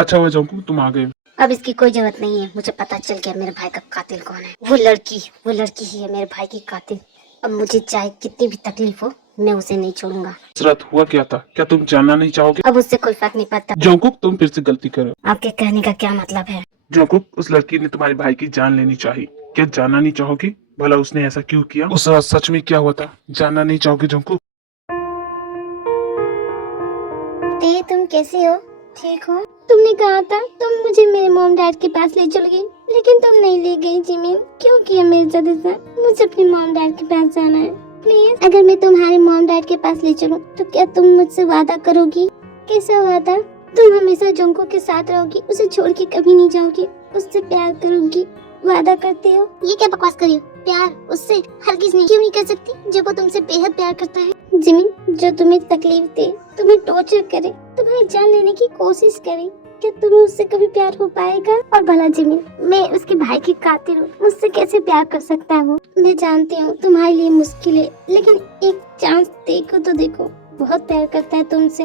अच्छा हुआ जंकुक तुम आ गए। अब इसकी कोई जरूरत नहीं है, मुझे पता चल गया मेरे भाई का कातिल कौन है। वो लड़की ही है मेरे भाई की कातिल। अब मुझे चाहे कितनी भी तकलीफ हो, मैं उसे नहीं छोड़ूंगा। हसरत हुआ क्या था, क्या तुम जानना नहीं चाहोगे? अब उससे कोई फर्क नहीं पड़ता। जंकुक तुम फिर से गलती करो। आपके कहने का क्या मतलब है? जंकुक उस लड़की ने तुम्हारे भाई की जान लेनी चाहिए, क्या जानना नहीं चाहोगे? भला उसने ऐसा क्यों किया? उस रात सच में क्या हुआ था, जानना नहीं चाहोगे जंकुक? ते तुम कैसे हो? ठीक हो? तुमने कहा था तुम मुझे मेरे मॉम डैड के पास ले चलोगे, लेकिन तुम नहीं ले गई जिमिन। क्यों किया मेरे साथ ऐसा? मुझे अपने मॉम डैड के पास जाना है। प्लीज, अगर मैं तुम्हारे मॉम डैड के पास ले चलूं, तो क्या तुम मुझसे वादा करोगी? कैसा वादा? तुम हमेशा जोंको के साथ रहोगी, उसे छोड़ के कभी नहीं जाओगी, उससे प्यार करोगी, वादा करते हो? ये क्या बकवास कर रही हो? प्यार उससे हरगिज नहीं। क्यों नहीं कर सकती जब वो तुमसे बेहद प्यार करता है? जिमिन, जो तुम्हें तकलीफ दे, तुम्हें टॉर्चर करे, तुम्हारी जान लेने की कोशिश करे, क्या तुम्हें उससे कभी प्यार हो पाएगा? और भला जिमिन, मैं उसके भाई की कातिल हूँ, मुझसे कैसे प्यार कर सकता है वो? मैं जानती हूँ तुम्हारे लिए मुश्किल है, लेकिन एक चांस देखो तो देखो। बहुत प्यार करता है तुमसे,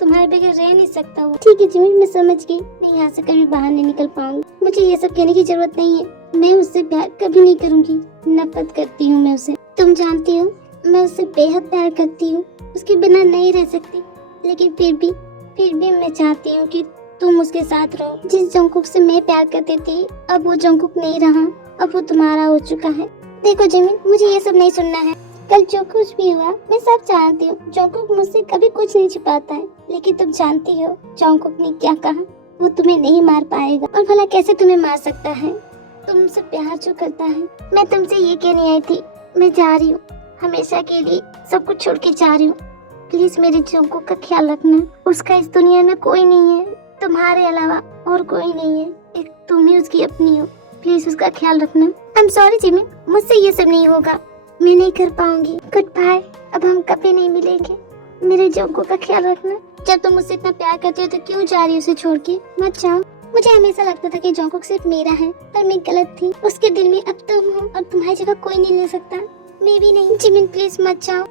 तुम्हारे बगैर रह नहीं सकता वो। ठीक है जिमिन, मैं समझ गई। मैं यहाँ से कभी बाहर नहीं निकल पाऊंगी। मुझे ये सब कहने की जरूरत नहीं है। मैं उससे प्यार कभी नहीं करूंगी, नफरत करती हूँ मैं उसे। तुम जानती हो मैं उससे बेहद प्यार करती हूँ, उसके बिना नहीं रह सकती। लेकिन फिर भी मैं चाहती हूँ कि तुम उसके साथ रहो। जिस जंकुक से मैं प्यार करती थी, अब वो जंकुक नहीं रहा, अब वो तुम्हारा हो चुका है। देखो जिमिन, मुझे ये सब नहीं सुनना है। कल जो कुछ भी हुआ मैं सब जानती हूँ। जंकुक मुझसे कभी कुछ नहीं छिपाता है, लेकिन तुम जानती हो जंकुक ने क्या कहा? वो तुम्हें नहीं मार पाएगा। और भला कैसे तुम्हें मार सकता है? तुमसे प्यार जो करता है। मैं तुमसे ये कहने आई थी, मैं जा रही हूँ, हमेशा के लिए सब कुछ छोड़ के जा रही हूँ। प्लीज मेरे जंकुक का ख्याल रखना। उसका इस दुनिया में कोई नहीं है, तुम्हारे अलावा और कोई नहीं है। एक तुम ही उसकी अपनी हो। प्लीज उसका ख्याल रखना। आई एम सॉरी जिमिन, मुझसे ये सब नहीं होगा, मैं नहीं कर पाऊंगी। गुड बाय, अब हम कभी नहीं मिलेंगे। मेरे जंकुक का ख्याल रखना। जब तुम मुझसे इतना प्यार करते हो तो क्यों जा रही हो उसे छोड़ के? मत जाओ। मुझे हमेशा लगता था कि जंकुक सिर्फ मेरा है, पर मैं गलत थी। उसके दिल में अब तुम हो, और तुम्हारी जगह कोई नहीं ले सकता। मैं भी नहीं। जिमिन प्लीज मत जाओ।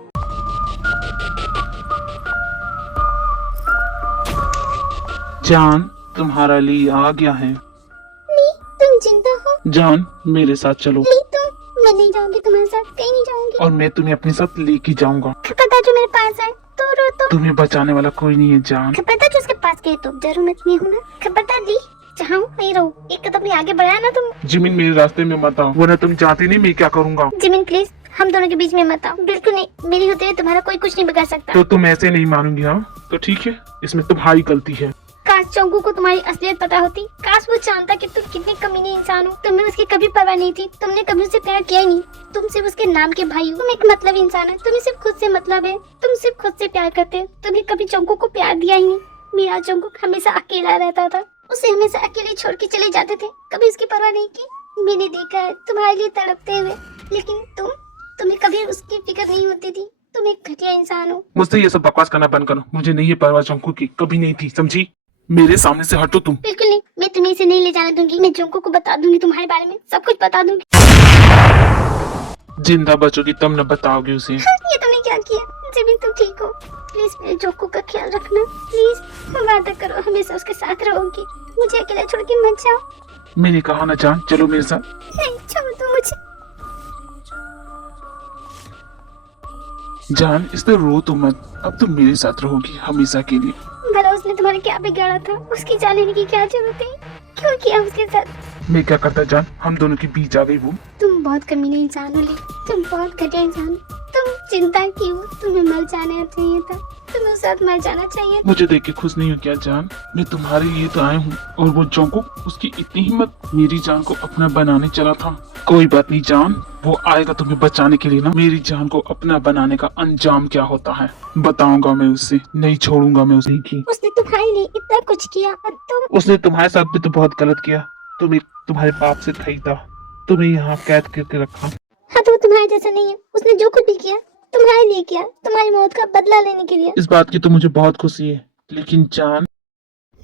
जान तुम्हारा लिए आ गया है। ली, तुम जिंदा हो? जान मेरे साथ चलो। ली, तुम? मैं नहीं जाऊंगी तुम्हारे साथ, कहीं नहीं जाऊंगी। और मैं तुम्हें अपने साथ लेके जाऊंगा। खबरदार जो मेरे पास आए तो रो तो। तुम्हें बचाने वाला कोई नहीं है जान। खबरदार जो उसके पास गए तो जरूर मत नहीं हूँ ना। खबरदार ली, जहाँ हूँ वहीं रहो। एक कदम भी आगे बढ़ाया ना तुम। जिमिन मेरे रास्ते में मत आओ, वरना तुम जानती नहीं मैं क्या करूँगा। जिमिन प्लीज, हम दोनों के बीच में मत आओ। बिल्कुल नहीं, मेरी होते हुए तुम्हारा कोई कुछ नहीं बिगाड़ सकता। तो तुम ऐसे नहीं मानूंगी? हाँ तो ठीक है, इसमें तुम्हारी गलती है। काश चंकू को तुम्हारी असलियत पता होती। काश वो जानता कि तुम कितने कमीने इंसान हो। तुम्हें उसकी कभी परवाह नहीं थी, तुमने कभी उससे प्यार किया ही नहीं। तुम सिर्फ उसके नाम के भाई हो। तुम एक मतलब इंसान है, तुम्हें सिर्फ खुद से मतलब है। तुम सिर्फ खुद से प्यार करते हो, तुम्हें कभी चंकू को प्यार दिया ही नहीं। मेरा चंकू हमेशा अकेला रहता था, उसे हमेशा अकेले छोड़ के चले जाते थे, कभी उसकी परवाह नहीं की। मैंने देखा है तुम्हारे लिए तड़पते हुए, लेकिन तुम्हें कभी उसकी फिक्र नहीं होती थी। तुम एक घटिया इंसान हो। मुझसे ये सब बकवास करना बंद करो, मुझे नहीं है परवाह चंकू की, कभी नहीं थी, समझी? मेरे सामने से हटो तुम। बिल्कुल नहीं, मैं तुम्हें इसे नहीं ले जाने दूंगी। मैं जोंको को बता दूंगी तुम्हारे बारे में, सब कुछ बता दूंगी। जिंदा बचोगी तब न बताओगी उसे। ये तुमने क्या किया? जिमिन तुम ठीक हो? प्लीज मेरे जोंको का ख्याल रखना। प्लीज वादा करो हमेशा उसके साथ रहोगी। मुझे अकेला छोड़ के मत जाओ। मैंने कहा ना जान, चलो मेरे साथ। नहीं, छोड़ दो मुझे। जान इस तरह रो तुम मत, अब तुम मेरे साथ रहोगी हमेशा के लिए। भला उसने तुम्हारे क्या बिगाड़ा था? उसकी जान लेने की क्या जरूरत है? क्यों किया उसके साथ? मैं क्या करता जान, हम दोनों के बीच आ गई वो। तुम बहुत कमीने इंसान हो ली, तुम बहुत घटिया इंसान हो। तुम चिंता की हो, तुम्हें मर जाना चाहिए था, तुम्हें साथ मर जाना चाहिए। मुझे देख के खुश नहीं हो क्या जान? मैं तुम्हारे लिए तो आया हूँ। और वो जंकुक, उसकी इतनी हिम्मत, मेरी जान को अपना बनाने चला था। कोई बात नहीं जान, वो आएगा तुम्हें बचाने के लिए ना। मेरी जान को अपना बनाने का अंजाम क्या होता है बताऊंगा मैं उसे, नहीं छोड़ूंगा मैं उसे की। उसने तुम्हारे लिए इतना कुछ किया और तुम। उसने तुम्हारे साथ भी तो बहुत गलत किया। तुम्हारे बाप से खरीदा, तुम्हें यहाँ कैद करके रखा। हाँ तो वो तुम्हारे जैसा नहीं है। उसने जो कुछ भी किया तुम्हारे लिए किया, तुम्हारी मौत का बदला लेने के लिए। इस बात की तो मुझे बहुत खुशी है, लेकिन जान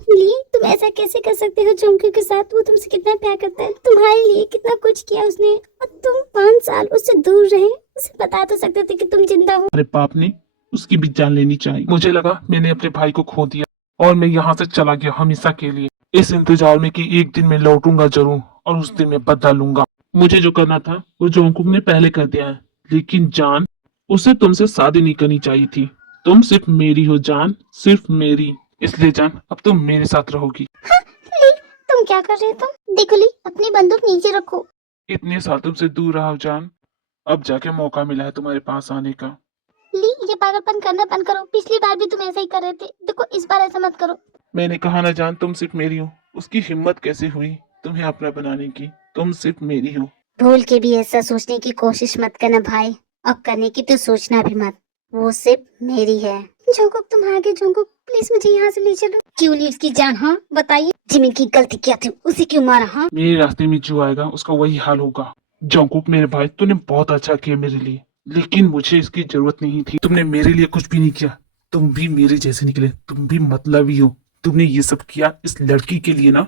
ली, तुम ऐसा कैसे कर सकते हो? चुंकी के साथ वो तुमसे कितना प्यार करता है, तुम्हारे लिए कितना कुछ किया उसने, और तुम 5 साल उससे दूर रहे। उसे बता तो सकते थे कि तुम जिंदा हो। मेरे बाप ने उसकी भी जान लेनी चाहिए। मुझे लगा मैंने अपने भाई को खो दिया और मैं यहाँ से चला गया हमेशा के लिए। इस इंतजार में कि एक दिन मैं लौटूंगा जरूर और उस दिन मैं बदला लूंगा। मुझे जो करना था वो जोंकुक ने पहले कर दिया है। लेकिन जान, उसे तुमसे शादी नहीं करनी चाहिए थी। तुम सिर्फ मेरी हो जान, सिर्फ मेरी। इसलिए जान, अब तुम मेरे साथ रहोगी। ली, तुम क्या कर रहे हो तुम? देखो ली, अपनी बंदूक नीचे रखो। इतने साल तुमसे दूर रहा हूं जान, अब जाके मौका मिला है तुम्हारे पास आने का। ली, ये पागलपन करना बंद करो। पिछली बार भी तुम ऐसा ही कर रहे थे। देखो इस बार ऐसा मत करो। मैंने कहा ना जान, तुम सिर्फ मेरी हो। उसकी हिम्मत कैसे हुई तुम्हें अपना बनाने की? तुम सिर्फ मेरी हो। भूल के भी ऐसा सोचने की कोशिश मत करना भाई। अब करने की तो सोचना भी मत। वो सिर्फ मेरी है। जोंकुक, तुम आगे। जोंकुक, प्लीज मुझे यहाँ से ले चलो। क्यों ली उसकी जान? हाँ बताइए, जिमिन की गलती क्या थी? उसे क्यों मारा? हाँ, मेरे रास्ते में जो आएगा उसका वही हाल होगा। जंकुक मेरे भाई, तूने बहुत अच्छा किया मेरे लिए, लेकिन मुझे इसकी जरूरत नहीं थी। तुमने मेरे लिए कुछ भी नहीं किया। तुम भी मेरे जैसे निकले, तुम भी मतलबी हो। तुमने ये सब किया इस लड़की के लिए ना?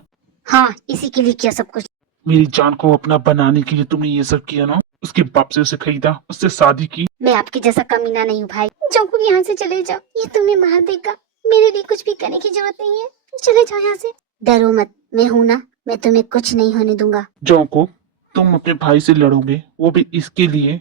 हाँ, इसी के लिए किया सब कुछ। मेरी जान को अपना बनाने के लिए तुमने ये सब किया ना? उसके बाप से उसे खरीदा, उससे शादी की। मैं आपके जैसा कमीना नहीं हूँ भाई। जोंकुक, यहाँ से चले जाओ, ये तुम्हें मार देगा। मेरे लिए कुछ भी करने की जरूरत नहीं है। चले जाओ यहाँ से। डरो मत, मैं हूँ ना, मैं तुम्हें कुछ नहीं होने दूंगा। जंकुक, तुम अपने भाई से लड़ोगे, वो भी इसके लिए?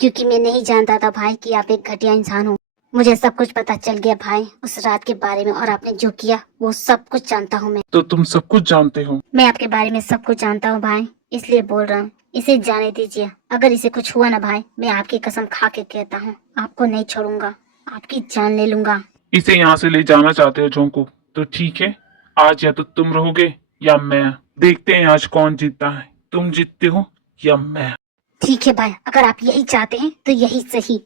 क्योंकि मैं नहीं जानता था भाई कि आप एक घटिया इंसान हो। मुझे सब कुछ पता चल गया भाई, उस रात के बारे में, और आपने जो किया वो सब कुछ जानता हूँ मैं। तो तुम सब कुछ जानते हो? मैं आपके बारे में सब कुछ जानता हूँ भाई, इसलिए बोल रहा हूँ। इसे जाने दीजिए। अगर इसे कुछ हुआ ना भाई, मैं आपकी कसम खा के कहता हूँ, आपको नहीं छोड़ूंगा, आपकी जान ले लूंगा। इसे यहाँ से ले जाना चाहते हो जंकुक? तो ठीक है, आज या तो तुम रहोगे या मैं। देखते हैं आज कौन जीतता है, तुम जीतते हो या मैं। ठीक है भाई, अगर आप यही चाहते हैं तो यही सही।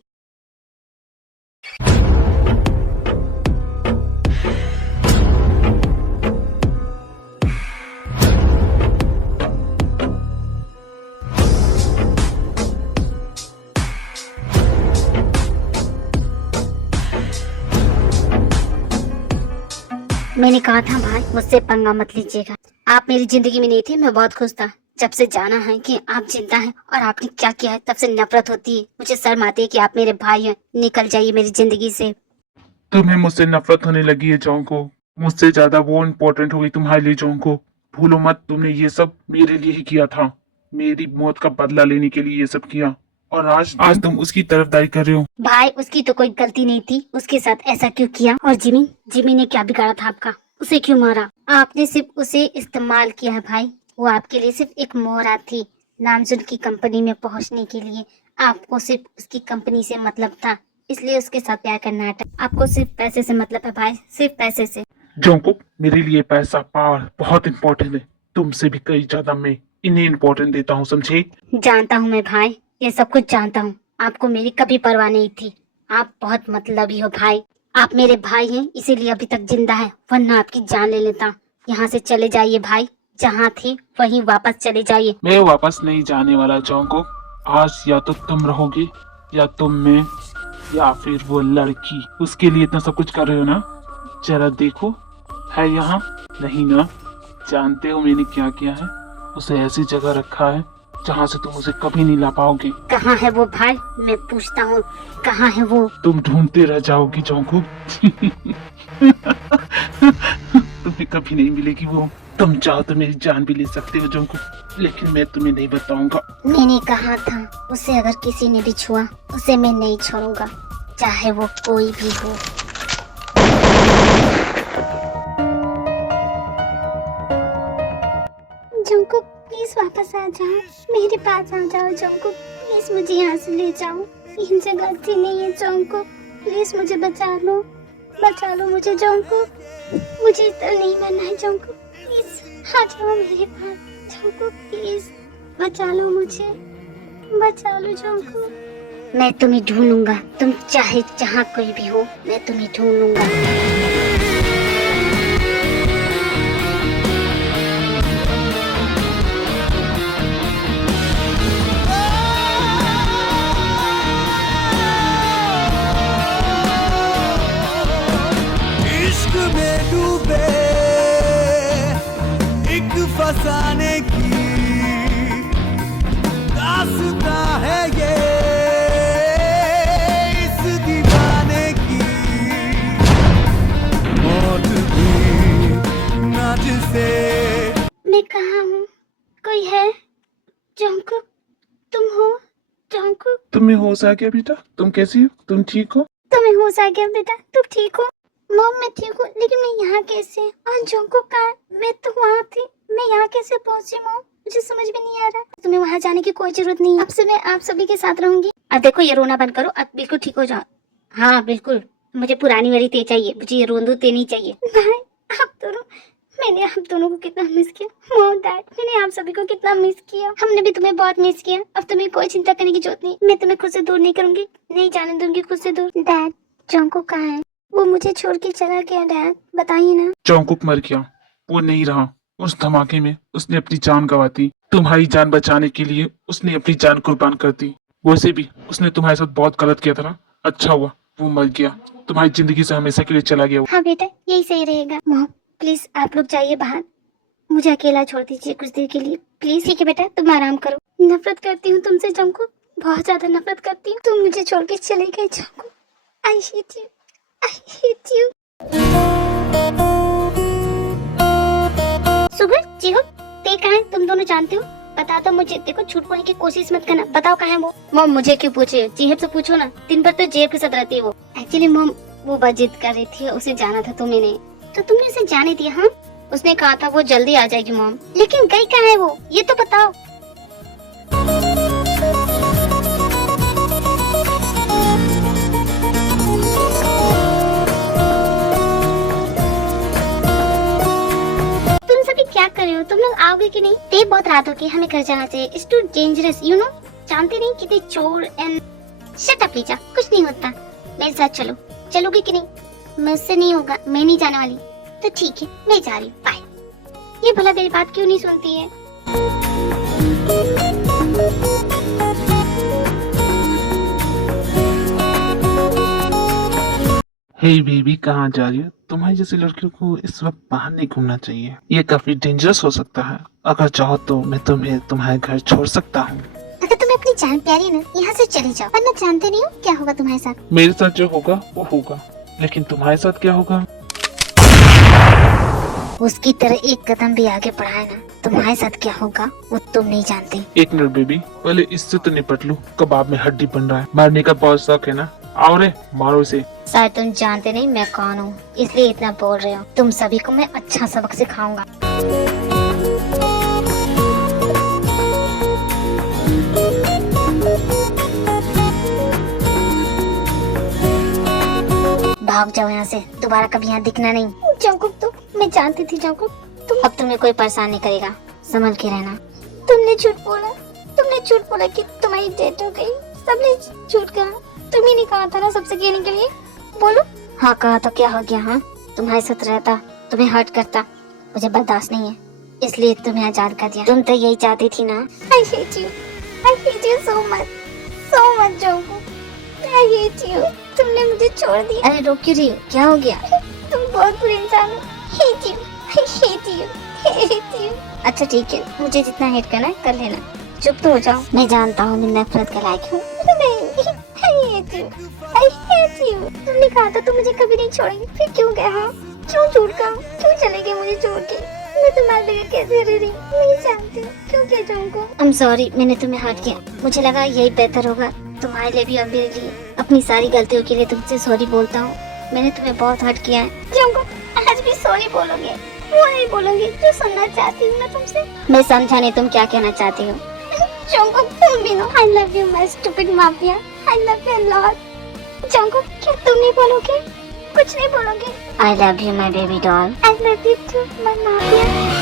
मैंने कहा था भाई, मुझसे पंगा मत लीजिएगा। आप मेरी जिंदगी में नहीं थे, मैं बहुत खुश था। जब से जाना है कि आप जिंदा हैं और आपने क्या किया है, तब से नफरत होती है। मुझे शर्म आती है कि आप मेरे भाई हैं। निकल जाइए मेरी जिंदगी से। तुम्हें मुझसे नफरत होने लगी है जंकुक? मुझसे ज्यादा वो इम्पोर्टेंट हो गई तुम्हारे लिए जंकुक। भूलो मत, तुमने ये सब मेरे लिए ही किया था। मेरी मौत का बदला लेने के लिए ये सब किया, और आज तुम उसकी तरफदारी कर रहे हो। भाई, उसकी तो कोई गलती नहीं थी, उसके साथ ऐसा क्यों किया? और जिमी, जिमी ने क्या बिगाड़ा था आपका? उसे क्यों मारा? आपने सिर्फ उसे इस्तेमाल किया है भाई। वो आपके लिए सिर्फ एक मोहरा थी, नामजुन की कंपनी में पहुंचने के लिए। आपको सिर्फ उसकी कंपनी से मतलब था, इसलिए उसके साथ प्यार करना था। आपको सिर्फ पैसे से मतलब है भाई, सिर्फ पैसे से। जंकुक, मेरे लिए पैसा पावर बहुत इंपॉर्टेंट है। तुमसे भी कई ज्यादा मैं इन्हें इंपॉर्टेंट देता हूँ, समझे? जानता हूँ मैं भाई, ये सब कुछ जानता हूँ। आपको मेरी कभी परवाह नहीं थी। आप बहुत मतलबी हो भाई। आप मेरे भाई हैं, इसीलिए अभी तक जिंदा है, वरना आपकी जान ले लेता। यहाँ से चले जाइए भाई, जहाँ थे वहीं वापस चले जाइए। मैं वापस नहीं जाने वाला जंकुक। आज या तो तुम रहोगे या तो मैं, या फिर वो लड़की। उसके लिए इतना सब कुछ कर रहे हो ना? जरा देखो, है यहाँ नहीं ना? जानते हो मैंने क्या किया है? उसे ऐसी जगह रखा है जहाँ से तुम उसे कभी नहीं ला पाओगे। कहाँ है वो भाई? मैं पूछता हूँ, कहाँ है वो? तुम ढूंढते रह जाओगी जंकुक। तुम्हें कभी नहीं मिलेगी वो। तुम चाहो तो मेरी जान भी ले सकते हो जंकुक, लेकिन मैं तुम्हें नहीं बताऊंगा। मैंने कहा था, उसे अगर किसी ने भी छुआ, उसे मैं नहीं छोड़ूंगा, चाहे वो कोई भी हो। जंकुक, प्लीज वापस आ जाओ, मेरे पास आ जाओ। जंकुक, प्लीज मुझे यहाँ से ले जाओ, ये जगह अच्छी नहीं है। जंकुक, प्लीज मुझे बचा लो मुझे। जंकुक, मुझे इतना नहीं मरना है। जंकुक, प्लीज आ जाओ मेरे पास। जंकुक, प्लीज बचा लो मुझे, बचा लो जंकुक। मैं तुम्हें ढूंढूंगा, तुम चाहे जहाँ कोई भी हो, मैं तुम्हें ढूंढूंगा। इश्क में डूबे एक फसाने की दास्तां है ये, इस दीवाने की। मौत भी ना जिसे तुम्हें होश आ गया बेटा? तुम कैसी हो? तुम ठीक हो? तुम्हें होश आ गया बेटा? तुम ठीक हो? मॉम मैं ठीक हूँ, लेकिन मैं यहाँ कैसे? और जंकुक कहाँ है? मैं तो वहाँ थी, मैं यहाँ कैसे पहुँची मॉम? मुझे समझ में नहीं आ रहा। तुम्हें वहाँ जाने की कोई जरूरत नहीं है, अब से मैं आप सभी के साथ रहूंगी। अब देखो ये रोना बंद करो, अब बिल्कुल ठीक हो जाओ। हाँ बिल्कुल, मुझे पुरानी वाली ते चाहिए, मुझे ये रोंदू ते नहीं चाहिए। भाई आप दोनों, मैंने आप दोनों को कितना मिस किया। मॉम डैड, मैंने आप सभी को कितना मिस किया। हमने भी तुम्हें बहुत मिस किया। अब तुम्हें कोई चिंता करने की जरूरत नहीं, मैं तुम्हें खुद से दूर नहीं करूंगी, नहीं जाने दूंगी खुद से दूर। डैड जंकुक कहाँ है? वो मुझे छोड़ के चला गया डैड, बताइए ना। जॉन्गकुक मर गया, वो नहीं रहा। उस धमाके में उसने अपनी जान गंवा दी। तुम्हारी जान बचाने के लिए उसने अपनी जान कुर्बान कर दी। वैसे भी उसने तुम्हारे साथ बहुत गलत किया था ना। अच्छा हुआ वो मर गया, तुम्हारी जिंदगी से हमेशा के लिए चला गया वो। हाँ बेटा यही सही रहेगा। मॉम प्लीज आप लोग जाइए बाहर, मुझे अकेला छोड़ दीजिए कुछ देर के लिए प्लीज। ठीक है बेटा तुम आराम करो। नफरत करती हूँ तुमसे जंकुक, बहुत ज्यादा नफरत करती हूँ। तुम मुझे छोड़ के चले गए Jungkook. I hate you, I hate you. Suga ji हो, ते कहाँ है? तुम दोनों जानते हो? बता दो मुझे। देखो झूठ बोलने की कोशिश मत करना, बताओ कहाँ है वो? मॉम मुझे क्यों पूछे, जेब से पूछो ना। दिन भर तो जेब के साथ रहती है वो। एक्चुअली मॉम वो बस जिद कर रही थी, उसे जाना था तो मैंने, तो तुमने उसे जाने दिया? हाँ उसने कहा था वो जल्दी आ जाएगी मॉम, लेकिन गई कहाँ है वो, ये तो बताओ। तुम सभी क्या कर रहे हो? तुम लोग आओगे कि नहीं? ते बहुत रात हो गई, हमें घर जाना चाहिए। It's too dangerous you know. जानते नहीं कितने चोर एंड। शट अप लीजा, कुछ नहीं होता। मेरे साथ चलो, चलोगे कि नहीं? मुझसे नहीं होगा, मैं नहीं जाने वाली। तो ठीक है मैं जा रही हूँ, बाय। ये भला मेरी बात क्यों नहीं सुनती है? हे बेबी कहाँ जा रही हो? तुम्हारी जैसी लड़कियों को इस वक्त बाहर नहीं घूमना चाहिए, ये काफी डेंजरस हो सकता है। अगर चाहो तो मैं तुम्हें तुम्हारे घर छोड़ सकता हूँ। अगर तुम्हें अपनी जान प्यारी है ना, यहाँ से चली जाओ, वरना जानते नहीं हो क्या होगा तुम्हारे साथ। मेरे साथ जो होगा वो होगा, लेकिन तुम्हारे साथ क्या होगा? उसकी तरह एक कदम भी आगे बढ़ाए ना, तुम्हारे साथ क्या होगा वो तुम नहीं जानते। एक मिनट बेबी, पहले इससे तो निपट लूं। कबाब में हड्डी बन रहा है, मारने का बहुत शौक है ना। आओ रे मारो इसे। शायद तुम जानते नहीं मैं कौन हूँ, इसलिए इतना बोल रहे हो। तुम सभी को मैं अच्छा सबक सिखाऊंगा। भाग जाओ यहाँ से, दोबारा कभी यहाँ दिखना नहीं। जंकुक तो मैं जानती थी जंकुक, तुम अब तुम्हें कोई परेशान नहीं करेगा, संभल के रहना। तुमने झूठ बोला, तुमने झूठ बोला कि तुम्हारी डेट हो गई। सबने झूठ कहा, तुम्ही नहीं कहा था ना सबसे कहने के लिए। बोलो। हाँ कहा तो क्या हो गया? हाँ तुम्हारे साथ रहता, तुम्हें हर्ट करता, मुझे बर्दाश्त नहीं है, इसलिए तुम्हें आजाद कर दिया। तुम तो यही चाहती थी ना। I hate you so much Jungkook, I hate you। तुमने मुझे छोड़ दिया। अरे रोक क्यों रही हो, क्या हो गया? तुम बहुत बुरे इंसान हो। Hate you, I hate you। अच्छा ठीक है, मुझे जितना हेट करना है कर लेना, चुप तो हो जाओ। मैं जानता हूँ मैं नफरत के लायक हूँ। नहीं, I hate you। तुमने कहा था तुम मुझे कभी नहीं छोड़ेगी, फिर क्यों गए? हाँ क्यों झूठ कहा, क्यों चले गए मुझे छोड़ के? मैं तुम्हारे बगैर कैसे रह रही हूँ नहीं जानती, क्यों किया तुमको? I'm sorry, मैंने तुम्हें हर्ट किया। मुझे लगा यही बेहतर होगा तुम्हारे लिए भी और मेरे लिए। अपनी सारी गलतियों के लिए तुमसे सॉरी बोलता हूँ, मैंने तुम्हें बहुत हर्ट किया है। जंकुक आज भी सॉरी बोलोगे? वो नहीं बोलोगे जो सुनना चाहती हूँ ना तुमसे। मैं समझा नहीं तुम क्या कहना चाहती हो। जंकुक तुम भी no, I love you my stupid mafia, I love you a lot। Jungkook क्या तुम नहीं बोलोगे? कुछ नहीं बोलोगे? I love you my baby doll, I love you too my mafia।